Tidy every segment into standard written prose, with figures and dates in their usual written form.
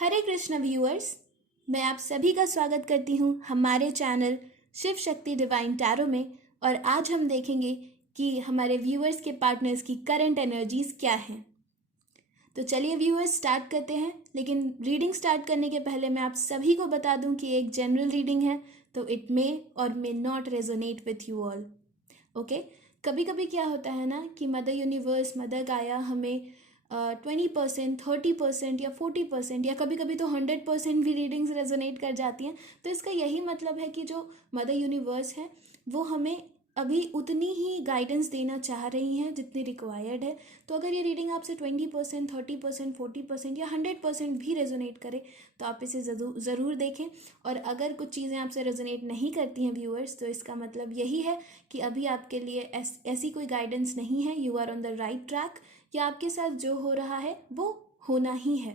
हरे Krishna viewers, मैं आप सभी का स्वागत करती हूँ हमारे channel Shiv Shakti divine tarot में। और आज हम देखेंगे कि हमारे व्यूअर्स के पार्टनर्स की करंट एनर्जीज क्या हैं। तो चलिए व्यूअर्स स्टार्ट करते हैं। लेकिन रीडिंग स्टार्ट करने के पहले मैं आप सभी को बता दूं कि एक जनरल रीडिंग है, तो इट मे और may not resonate with you all. Okay, कभी कभी क्या होता है ना कि मदर यूनिवर्स, मदर गाया हमें 20%, 30% या 40% या कभी कभी तो 100% भी रीडिंग्स रेजोनेट कर जाती हैं। तो इसका यही मतलब है कि जो मदर यूनिवर्स है वो हमें अभी उतनी ही गाइडेंस देना चाह रही हैं जितनी रिक्वायर्ड है। तो अगर ये रीडिंग आपसे 20%, 30%, 40% या 100% भी रेजोनेट करे तो आप इसे ज़रूर देखें। और अगर कुछ चीज़ें आपसे रेजोनेट नहीं करती हैं व्यूअर्स, तो इसका मतलब यही है कि अभी आपके लिए ऐसी कोई गाइडेंस नहीं है। You are on the right track, या आपके साथ जो हो रहा है वो होना ही है।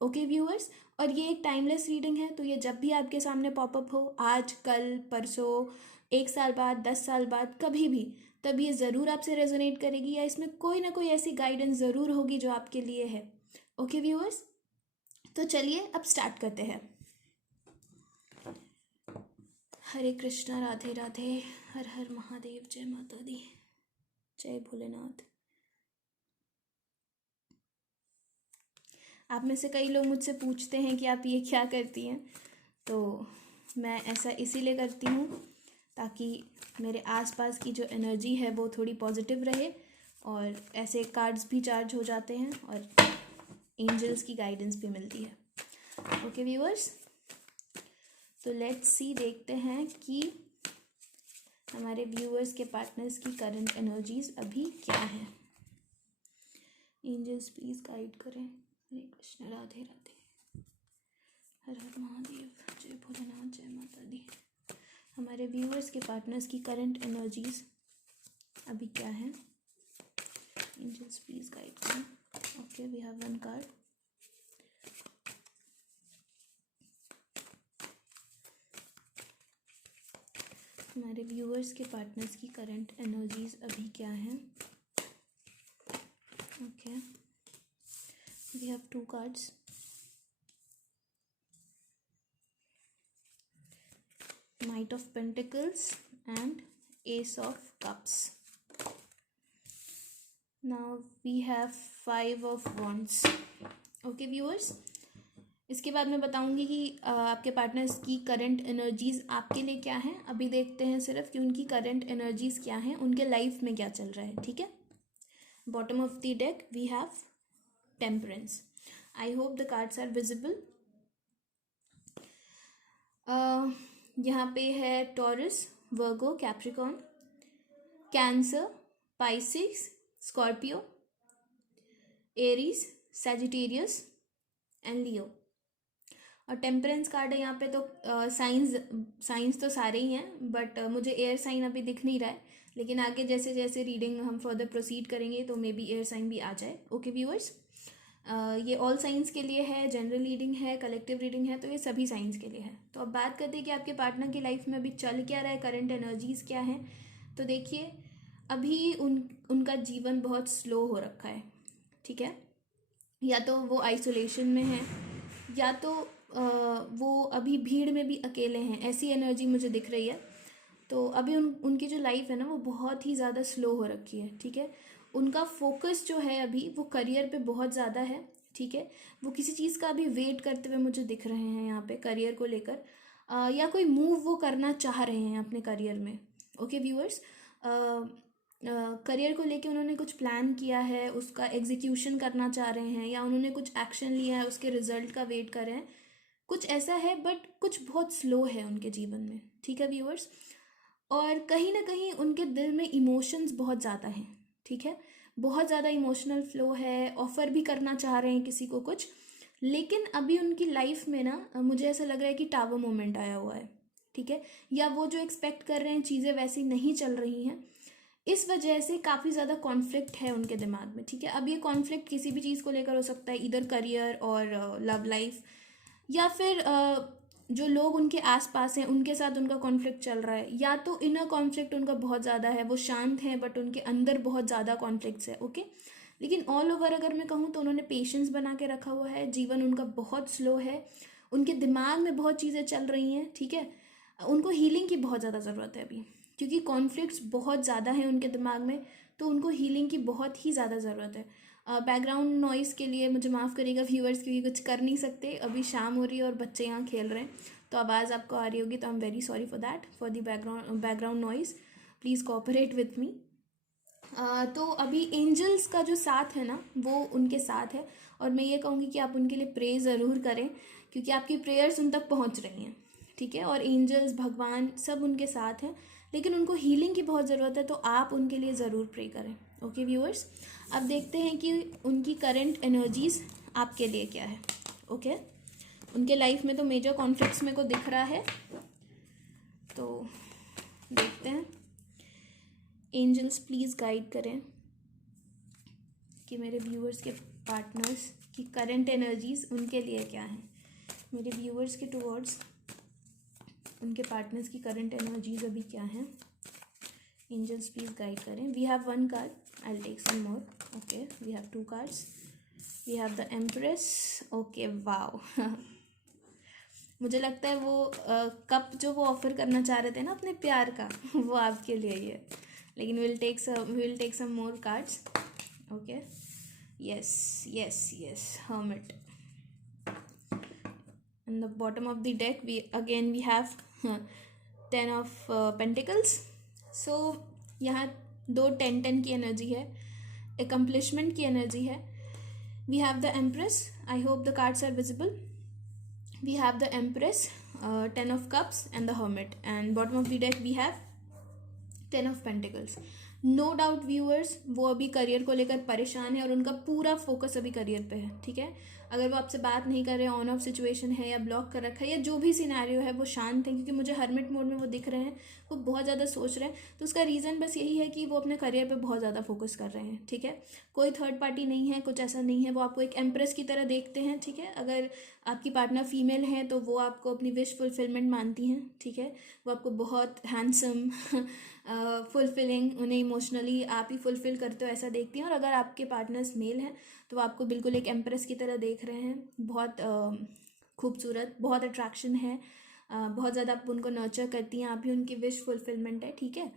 ओके व्यूअर्स, और ये एक टाइमलेस रीडिंग है, तो ये जब भी आपके सामने पॉपअप हो, आज, कल, परसों, 1 साल बाद, 10 साल बाद, कभी भी, तब ये ज़रूर आपसे रेजोनेट करेगी या इसमें कोई ना कोई ऐसी गाइडेंस ज़रूर होगी जो आपके लिए है। ओके व्यूअर्स, तो चलिए अब स्टार्ट करते हैं। हरे कृष्णा, राधे राधे, हर हर महादेव, जय माता दी, जय भोलेनाथ। आप में से कई लोग मुझसे पूछते हैं कि आप ये क्या करती हैं, तो मैं ऐसा इसीलिए करती हूँ ताकि मेरे आसपास की जो एनर्जी है वो थोड़ी पॉजिटिव रहे, और ऐसे कार्ड्स भी चार्ज हो जाते हैं और एंजल्स की गाइडेंस भी मिलती है। ओके व्यूअर्स, तो लेट्स सी, देखते हैं कि हमारे व्यूअर्स के पार्टनर्स की करंट एनर्जीज अभी क्या है। एंजल्स प्लीज गाइड करें। हरे कृष्ण, राधे राधे, हर हर महादेव, जय भोलेनाथ, जय माता दी। हमारे व्यूअर्स के पार्टनर्स की करंट एनर्जीज अभी क्या है। एंजल्स प्लीज गाइड करें। Okay, we have one card. हमारे व्यूअर्स के पार्टनर्स की करंट एनर्जीज अभी क्या है। Okay, we have 2 cards. Knight of Pentacles and Ace of Cups. Now we have 5 of Wands. Okay viewers, इसके बाद मैं बताऊंगी कि आपके पार्टनर्स की करंट एनर्जीज आपके लिए क्या हैं। अभी देखते हैं सिर्फ कि उनकी करंट एनर्जीज क्या हैं, उनके लाइफ में क्या चल रहा है। ठीक है, bottom of the deck we have Temperance. I hope the cards are visible. यहाँ पे है Taurus, Virgo, Capricorn, Cancer, Pisces, Scorpio, Aries, Sagittarius and Leo. और टेम्परेंस कार्ड है यहाँ पे। तो साइंस तो सारे ही हैं, बट मुझे एयर साइन अभी दिख नहीं रहा है, लेकिन आगे जैसे जैसे रीडिंग हम फर्दर प्रोसीड करेंगे तो मे बी एयर साइन भी आ जाए। ओके व्यूअर्स, ये ऑल साइंस के लिए है, जनरल रीडिंग है, कलेक्टिव रीडिंग है, तो ये सभी साइंस के लिए है। तो अब बात करते हैं कि आपके पार्टनर की लाइफ में अभी चल क्या रहा है, करंट एनर्जीज क्या हैं। तो देखिए, अभी उनका जीवन बहुत स्लो हो रखा है। ठीक है, या तो वो आइसोलेशन में है, या तो वो अभी भीड़ में भी अकेले हैं, ऐसी एनर्जी मुझे दिख रही है। तो अभी उनकी जो लाइफ है ना वो बहुत ही ज़्यादा स्लो हो रखी है। ठीक है, उनका फोकस जो है अभी वो करियर पे बहुत ज़्यादा है। ठीक है, वो किसी चीज़ का अभी वेट करते हुए मुझे दिख रहे हैं यहाँ पे करियर को लेकर, या कोई मूव वो करना चाह रहे हैं अपने करियर में। ओके व्यूअर्स, करियर को लेके उन्होंने कुछ प्लान किया है, उसका एग्जीक्यूशन करना चाह रहे हैं, या उन्होंने कुछ एक्शन लिया है, उसके रिजल्ट का वेट कर रहे हैं। कुछ ऐसा है, बट कुछ बहुत स्लो है उनके जीवन में। ठीक है व्यूअर्स, और कहीं ना कहीं उनके दिल में इमोशंस बहुत ज़्यादा हैं। ठीक है, बहुत ज़्यादा इमोशनल फ्लो है, ऑफ़र भी करना चाह रहे हैं किसी को कुछ, लेकिन अभी उनकी लाइफ में ना मुझे ऐसा लग रहा है कि टावर मोमेंट आया हुआ है। ठीक है, या वो जो एक्सपेक्ट कर रहे हैं चीज़ें वैसी नहीं चल रही हैं, इस वजह से काफ़ी ज़्यादा कॉन्फ्लिक्ट है उनके दिमाग में। ठीक है, अब ये कॉन्फ्लिक्ट किसी भी चीज़ को लेकर हो सकता है, इधर करियर और लव लाइफ, या फिर जो लोग उनके आसपास हैं उनके साथ उनका कॉन्फ्लिक्ट चल रहा है, या तो इनर कॉन्फ्लिक्ट उनका बहुत ज़्यादा है, वो शांत हैं बट उनके अंदर बहुत ज़्यादा कॉन्फ्लिक्ट्स है। ओके, लेकिन ऑल ओवर अगर मैं कहूँ तो उन्होंने पेशेंस बना के रखा हुआ है, जीवन उनका बहुत स्लो है, उनके दिमाग में बहुत चीज़ें चल रही हैं, ठीक है। उनको हीलिंग की बहुत ज़्यादा ज़रूरत है अभी, क्योंकि कॉन्फ्लिक्ट्स बहुत ज़्यादा हैं उनके दिमाग में, तो उनको हीलिंग की बहुत ही ज़्यादा ज़रूरत है। बैकग्राउंड नॉइज़ के लिए मुझे माफ़ करिएगा व्यूअर्स, क्योंकि कुछ कर नहीं सकते, अभी शाम हो रही है और बच्चे यहाँ खेल रहे हैं, तो आवाज़ आपको आ रही होगी, तो आई am very sorry for that, for the background noise, please cooperate with me. तो अभी एंजल्स का जो साथ है ना वो उनके साथ है, और मैं ये कहूँगी कि आप उनके लिए प्रे ज़रूर करें, क्योंकि आपकी प्रेयर्स उन तक पहुँच रही हैं, ठीक है। और एंजल्स, भगवान सब उनके साथ हैं, लेकिन उनको हीलिंग की बहुत ज़रूरत है, तो आप उनके लिए ज़रूर प्रे करें। ओके व्यूअर्स, अब देखते हैं कि उनकी करंट एनर्जीज़ आपके लिए क्या है। ओके, उनके लाइफ में तो मेजर कॉन्फ्लिक्ट्स मेरे को दिख रहा है, तो देखते हैं। एंजल्स प्लीज़ गाइड करें कि मेरे व्यूअर्स के पार्टनर्स की करंट एनर्जीज़ उनके लिए क्या हैं। मेरे व्यूअर्स के टुवर्ड्स उनके पार्टनर्स की करंट एनर्जीज़ अभी क्या हैं। एंजल्स प्लीज़ गाइड करें। We have one card, I will take some more. Okay, we have two cards, we have the empress. Okay, wow मुझे लगता है वो कप जो वो ऑफर करना चाह रहे थे ना अपने प्यार का वो आपके लिए ही है, लेकिन will take some more cards. Okay, yes yes yes, hermit. In the bottom of the deck we have 10 of pentacles. So यहाँ 2 10 की एनर्जी है, accomplishment की एनर्जी है। We have the Empress, I hope the cards are visible. We have the Empress, 10 of cups and the Hermit, and bottom of the deck we have 10 of Pentacles. No doubt viewers, वो अभी career को लेकर परेशान है और उनका पूरा focus अभी करियर पे है, ठीक है। अगर वो आपसे बात नहीं कर रहे, ऑन ऑफ सिचुएशन है या ब्लॉक कर रखा है या जो भी सिनेरियो है, वो शांत है, क्योंकि मुझे हर्मिट मोड में वो दिख रहे हैं, वो बहुत ज़्यादा सोच रहे हैं। तो उसका रीज़न बस यही है कि वो अपने करियर पे बहुत ज़्यादा फोकस कर रहे हैं, ठीक है। कोई थर्ड पार्टी नहीं है, कुछ ऐसा नहीं है, वो आपको एक एम्प्रेस की तरह देखते हैं, ठीक है। अगर आपकी पार्टनर फीमेल है तो वो आपको अपनी विश फुलफिलमेंट मानती हैं, ठीक है। वो आपको बहुत हैंडसम फुलफिलिंग, उन्हें इमोशनली आप ही फुलफिल करते हो ऐसा देखती हैं। और अगर आपके पार्टनर्स मेल हैं तो वो आपको बिल्कुल एक एम्प्रेस की तरह देख रहे हैं, बहुत खूबसूरत, बहुत अट्रैक्शन है, बहुत ज़्यादा आप उनको नर्चर करती हैं, आप ही उनकी विश फुलफिलमेंट है, ठीक है।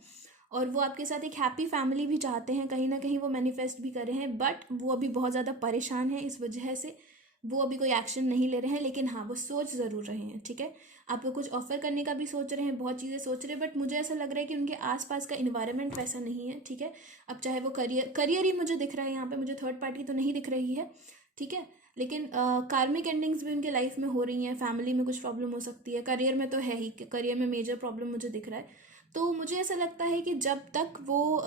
और वो आपके साथ एक हैप्पी फैमिली भी चाहते हैं, कहीं ना कहीं वो मैनिफेस्ट भी कर रहे हैं, बट वो अभी बहुत ज़्यादा परेशान है, इस वजह से वो अभी कोई एक्शन नहीं ले रहे हैं, लेकिन हाँ वो सोच ज़रूर रहे हैं, ठीक है। आपको कुछ ऑफर करने का भी सोच रहे हैं, बहुत चीज़ें सोच रहे हैं, बट मुझे ऐसा लग रहा है कि उनके आसपास का इन्वायरमेंट वैसा नहीं है, ठीक है। अब चाहे वो करियर ही मुझे दिख रहा है यहाँ पे, मुझे थर्ड पार्टी तो नहीं दिख रही है, ठीक है। लेकिन कार्मिक एंडिंग्स भी उनके लाइफ में हो रही हैं, फैमिली में कुछ प्रॉब्लम हो सकती है, करियर में तो है ही, करियर में मेजर प्रॉब्लम मुझे दिख रहा है। तो मुझे ऐसा लगता है कि जब तक वो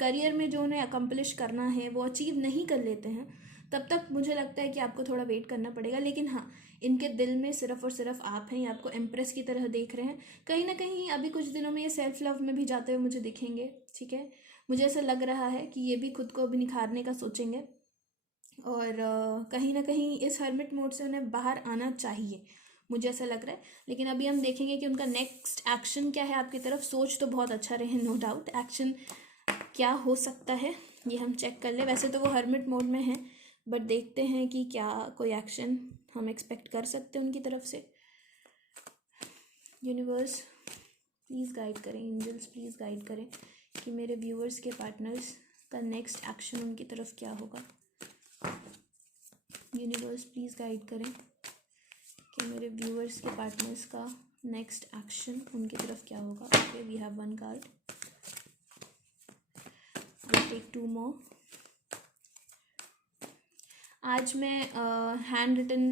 करियर में जो उन्हें अकम्पलिश करना है वो अचीव नहीं कर लेते हैं, तब तक मुझे लगता है कि आपको थोड़ा वेट करना पड़ेगा। लेकिन हाँ, इनके दिल में सिर्फ और सिर्फ आप हैं, ये आपको एम्प्रेस की तरह देख रहे हैं। कहीं ना कहीं अभी कुछ दिनों में ये सेल्फ लव में भी जाते हुए मुझे दिखेंगे, ठीक है। मुझे ऐसा लग रहा है कि ये भी खुद को अभी निखारने का सोचेंगे, और कहीं ना कहीं इस हर्मिट मोड से उन्हें बाहर आना चाहिए, मुझे ऐसा लग रहा है। लेकिन अभी हम देखेंगे कि उनका नेक्स्ट एक्शन क्या है आपकी तरफ। सोच तो बहुत अच्छा रहे, नो डाउट, एक्शन क्या हो सकता है ये हम चेक कर ले। वैसे तो वो हर्मिट मोड में है, बट देखते हैं कि क्या कोई एक्शन हम एक्सपेक्ट कर सकते हैं उनकी तरफ से। यूनिवर्स प्लीज़ गाइड करें, एंजल्स प्लीज़ गाइड करें कि मेरे व्यूअर्स के पार्टनर्स का नेक्स्ट एक्शन उनकी तरफ क्या होगा। यूनिवर्स प्लीज़ गाइड करें कि मेरे व्यूअर्स के पार्टनर्स का नेक्स्ट एक्शन उनकी तरफ क्या होगा। Okay, we have one card, I take 2 more. आज मैं hand written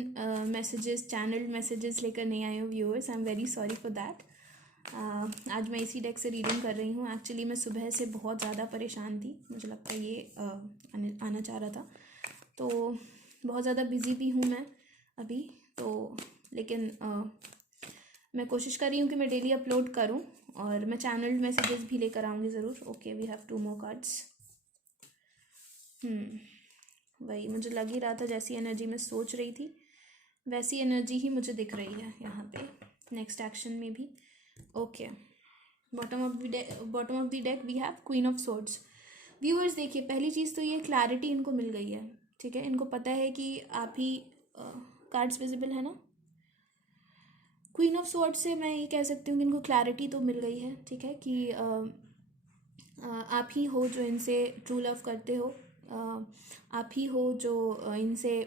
messages, channelled messages लेकर नहीं आई हूँ viewers, I am very sorry for that. आज मैं इसी डेक से रीडिंग कर रही हूँ। एक्चुअली मैं सुबह से बहुत ज़्यादा परेशान थी, मुझे लगता है ये आना चाह रहा था, तो बहुत ज़्यादा बिज़ी भी हूँ मैं अभी तो। लेकिन मैं कोशिश कर रही हूँ कि मैं डेली अपलोड करूँ, और मैं चैनल्ड मैसेजेस भी लेकर आऊँगी ज़रूर। Okay, we have 2 more cards. वही मुझे लग ही रहा था, जैसी एनर्जी मैं सोच रही थी वैसी एनर्जी ही मुझे दिख रही है यहाँ पे नेक्स्ट एक्शन में भी। Okay, bottom of the deck we have queen of swords. Viewers देखिए, पहली चीज़ तो ये क्लैरिटी इनको मिल गई है, ठीक है। इनको पता है कि आप ही कार्ड्स विजिबल है ना। क्वीन ऑफ स्वॉर्ड्स से मैं ये कह सकती हूँ कि इनको क्लैरिटी तो मिल गई है, ठीक है, कि आप ही हो जो इनसे ट्रू लव करते हो, आप ही हो जो इनसे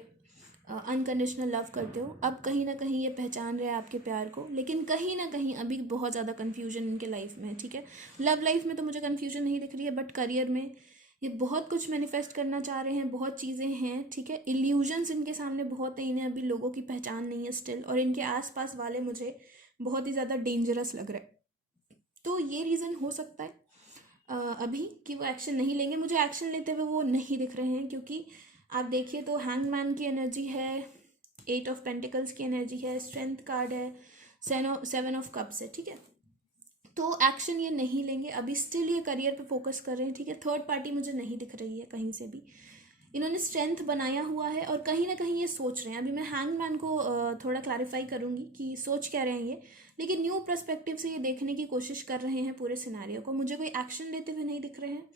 अनकंडीशनल लव करते हो। अब कहीं ना कहीं ये पहचान रहे हैं आपके प्यार को, लेकिन कहीं ना कहीं अभी बहुत ज़्यादा कन्फ्यूजन इनके लाइफ में है, ठीक है। लव लाइफ में तो मुझे कन्फ्यूजन नहीं दिख रही है, बट करियर में ये बहुत कुछ मैनिफेस्ट करना चाह रहे हैं, बहुत चीज़ें हैं, ठीक है। इल्यूजन्स इनके सामने बहुत है, इन्हें अभी लोगों की पहचान नहीं है स्टिल, और इनके आसपास वाले मुझे बहुत ही ज़्यादा डेंजरस लग रहा है। तो ये रीज़न हो सकता है अभी कि वो एक्शन नहीं लेंगे। मुझे एक्शन लेते हुए वो नहीं दिख रहे हैं, क्योंकि आप देखिए तो हैंगमैन की एनर्जी है, 8 ऑफ पेंटिकल्स की एनर्जी है, स्ट्रेंथ कार्ड है, 7 ऑफ कप्स है, ठीक है। तो एक्शन ये नहीं लेंगे अभी, स्टिल ये करियर पे फोकस कर रहे हैं, ठीक है। थर्ड पार्टी मुझे नहीं दिख रही है कहीं से भी। इन्होंने स्ट्रेंथ बनाया हुआ है और कहीं ना कहीं ये सोच रहे हैं। अभी मैं हैंगमैन को थोड़ा क्लैरिफाई करूंगी कि सोच क्या रहे हैं ये, लेकिन न्यू पर्सपेक्टिव से ये देखने की कोशिश कर रहे हैं पूरे सिनेरियो को। मुझे कोई एक्शन लेते हुए नहीं दिख रहे हैं।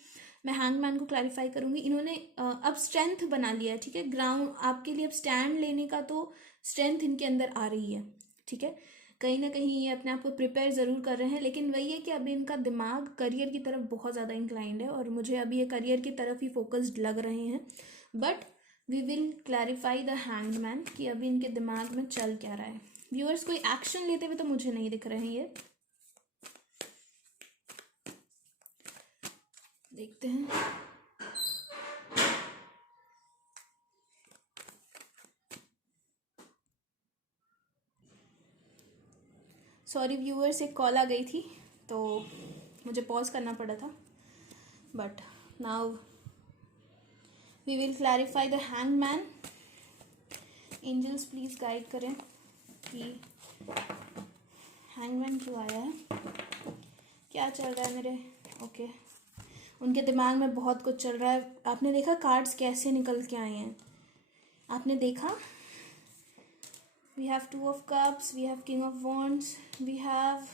मैं हैंगमैन को क्लैरिफाई करूंगी। इन्होंने अब स्ट्रेंथ बना लिया है, ठीक है। ग्राउंड आपके लिए अब स्टैंड लेने का तो स्ट्रेंथ इनके अंदर आ रही है, ठीक है। कहीं ना कहीं ये अपने आप को प्रिपेयर ज़रूर कर रहे हैं, लेकिन वही है कि अभी इनका दिमाग करियर की तरफ बहुत ज़्यादा इंक्लाइंड है, और मुझे अभी ये करियर की तरफ ही फोकस्ड लग रहे हैं। But we will clarify the hangman कि अभी इनके दिमाग में चल क्या रहा है। व्यूअर्स कोई एक्शन लेते हुए तो मुझे नहीं दिख रहे हैं ये, देखते हैं। सॉरी व्यूअर्स, एक कॉल आ गई थी तो मुझे पॉज करना पड़ा था, but now we will clarify the hangman. Angels please guide करें कि हैंगमैन क्यों आया है, क्या चल रहा है मेरे। ओके, उनके दिमाग में बहुत कुछ चल रहा है। आपने देखा कार्ड्स कैसे निकल के आए हैं, आपने देखा। We have 2 of cups, we have king of wands, we have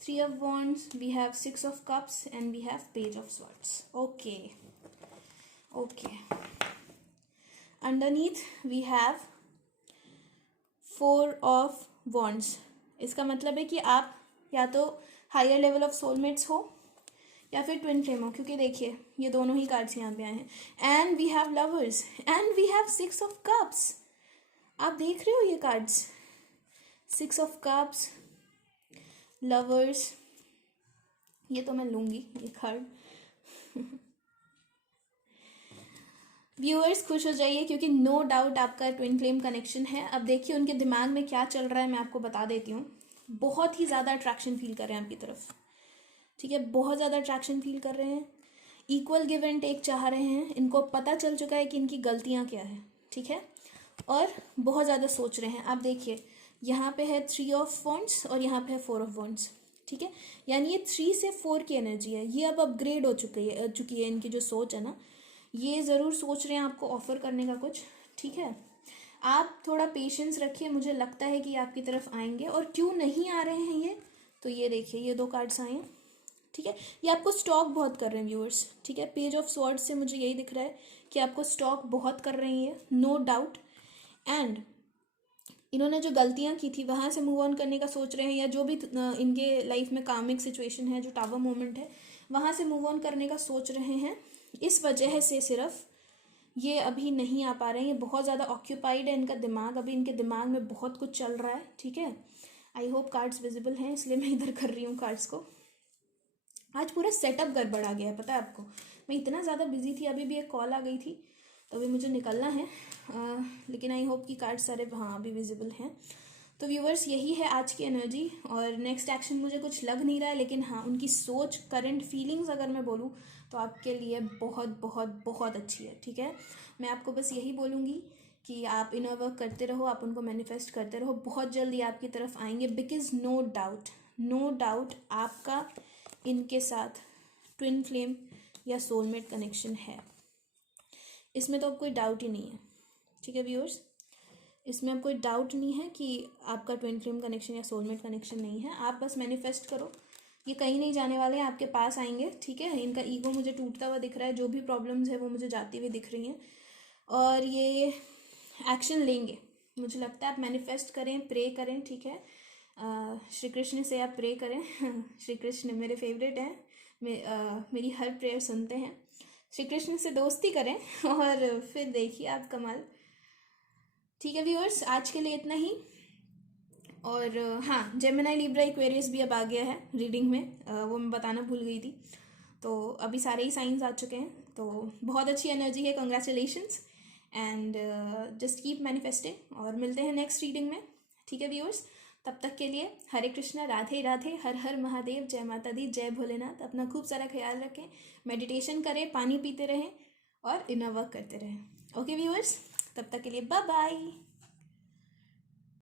3 of wands, we have 6 of cups, and we have page of swords. Okay. Underneath we have 4 of wands. इसका मतलब है कि आप या तो हायर लेवल ऑफ सोलमेट्स हो या फिर ट्विन फ्लेम हो, क्योंकि देखिए ये दोनों ही कार्ड्स यहाँ पे आए हैं। And we have lovers and we have 6 of cups. आप देख रहे हो ये कार्ड्स, 6 ऑफ कप्स, लवर्स, ये तो मैं लूँगी ये कार्ड। व्यूअर्स खुश हो जाइए, क्योंकि नो डाउट आपका ट्विन फ्लेम कनेक्शन है। अब देखिए उनके दिमाग में क्या चल रहा है, मैं आपको बता देती हूँ। बहुत ही ज़्यादा अट्रैक्शन फील कर रहे हैं आपकी तरफ, ठीक है। बहुत ज़्यादा अट्रैक्शन फील कर रहे हैं, इक्वल गिव एंड टेक चाह रहे हैं। इनको पता चल चुका है कि इनकी गलतियाँ क्या है, ठीक है, और बहुत ज़्यादा सोच रहे हैं। आप देखिए यहाँ पे है 3 ऑफ वॉन्ड्स और यहाँ पे है 4 ऑफ वॉन्ड्स, ठीक है। यानी ये 3 से 4 की एनर्जी है। ये अब अपग्रेड हो चुकी है इनकी जो सोच है ना। ये ज़रूर सोच रहे हैं आपको ऑफर करने का कुछ, ठीक है। आप थोड़ा पेशेंस रखिए, मुझे लगता है कि आपकी तरफ आएंगे। और क्यों नहीं आ रहे हैं ये, तो ये देखिए ये 2 कार्ड्स आए हैं, ठीक है। ये आपको स्टॉक बहुत कर रहे हैं व्यूअर्स, ठीक है। पेज ऑफ स्वॉर्ड्स से मुझे यही दिख रहा है कि आपको स्टॉक बहुत कर रही है, नो डाउट। एंड इन्होंने जो गलतियां की थी वहाँ से मूव ऑन करने का सोच रहे हैं, या जो भी इनके लाइफ में कामिक सिचुएशन है, जो टावर मोमेंट है, वहाँ से मूव ऑन करने का सोच रहे हैं। इस वजह से सिर्फ ये अभी नहीं आ पा रहे हैं। ये बहुत ज़्यादा ऑक्यूपाइड है इनका दिमाग, अभी इनके दिमाग में बहुत कुछ चल रहा है, ठीक है। आई होप कार्ड्स विजिबल हैं, इसलिए मैं इधर कर रही हूँ कार्ड्स को। आज पूरा सेटअप गड़बड़ आ गया है, पता है आपको। मैं इतना ज़्यादा बिजी थी, अभी भी एक कॉल आ गई थी तो अभी मुझे निकलना है। लेकिन आई होप कि कार्ड सारे हाँ अभी विजिबल हैं। तो व्यूवर्स यही है आज की एनर्जी, और नेक्स्ट एक्शन मुझे कुछ लग नहीं रहा है, लेकिन हाँ उनकी सोच, करंट फीलिंग्स अगर मैं बोलूँ तो आपके लिए बहुत बहुत बहुत अच्छी है, ठीक है। मैं आपको बस यही बोलूँगी कि आप इनर वर्क करते रहो, आप उनको मैनिफेस्ट करते रहो, बहुत जल्दी आपकी तरफ आएंगे। बिकॉज नो डाउट आपका इनके साथ ट्विन फ्लेम या सोलमेट कनेक्शन है, इसमें तो अब कोई डाउट ही नहीं है, ठीक है व्यूअर्स। इसमें अब कोई डाउट नहीं है कि आपका ट्विन फ्लेम कनेक्शन या सोलमेट कनेक्शन नहीं है। आप बस मैनिफेस्ट करो, ये कहीं नहीं जाने वाले हैं, आपके पास आएंगे, ठीक है। इनका ईगो मुझे टूटता हुआ दिख रहा है, जो भी प्रॉब्लम्स है वो मुझे जाती हुई दिख रही हैं, और ये एक्शन लेंगे। मुझे लगता है आप मैनिफेस्ट करें, प्रे करें, ठीक है। श्री कृष्ण से आप प्रे करें। श्री कृष्ण मेरे फेवरेट हैं, मेरी हर प्रेयर सुनते हैं। श्री कृष्ण से दोस्ती करें और फिर देखिए आप कमाल। ठीक है व्यूअर्स, आज के लिए इतना ही। और हाँ, जेमिनी लिब्रा एक्वेरियस भी अब आ गया है रीडिंग में, वो मैं बताना भूल गई थी। तो अभी सारे ही साइंस आ चुके हैं, तो बहुत अच्छी एनर्जी है, congratulations, and just keep manifesting. और मिलते हैं नेक्स्ट रीडिंग में, ठीक है व्यूअर्स। तब तक के लिए हरे कृष्णा, राधे राधे, हर हर महादेव, जय माता दी, जय भोलेनाथ। अपना खूब सारा ख्याल रखें, मेडिटेशन करें, पानी पीते रहें और इनर वर्क करते रहें। ओके व्यूअर्स, तब तक के लिए बाय बाय।